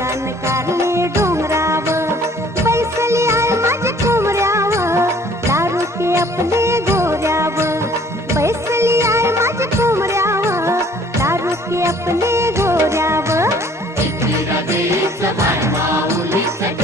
कान कारले डोंगराव, बैसली आहे माझ्या कोमऱ्याव, दारू की आपले गोऱ्याव, बैसली आहे माझ्या कोमऱ्याव, दारू की आपले गोऱ्याव. इंदिरा देवीचं भान माऊलीचं